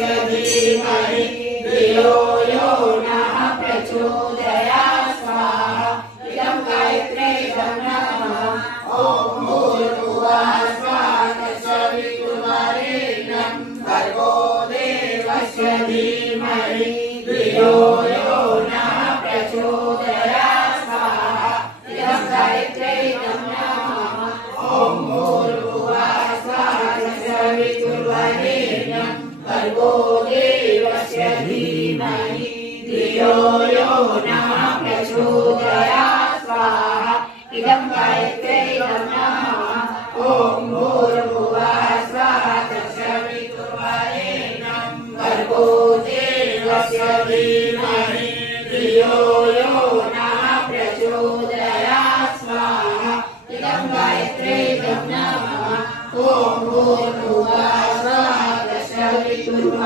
धीमहि धियो यो नः प्रचोदयात् स्वाहा इदं गायत्र्यै नमः ॐ भूर्भुवः स्वः तत्सवितुर्वरेण्यं भर्गो देवस्य धीमहि धियो यो नः प्रचोदयात् स्वाहा इदं गायत्र्यै नमः ॐ भूर्भुवः स्वः तत्सवितुर्वरेण्यं भर्गो देवस्य धीमहि धियो यो नः प्रचोदयात् स्वाहा इदं गायत्र्यै नमः ॐ भूर्भुवः स्वः तत्सवितुर्वरेण्यं भर्गो देवस्य धीमहि धियो यो नः प्रचोदयात् स्वाहा इदं गायत्र्यै नमः ॐ भूर्भुवः स्वः तत्सवितुर्वरेण्यं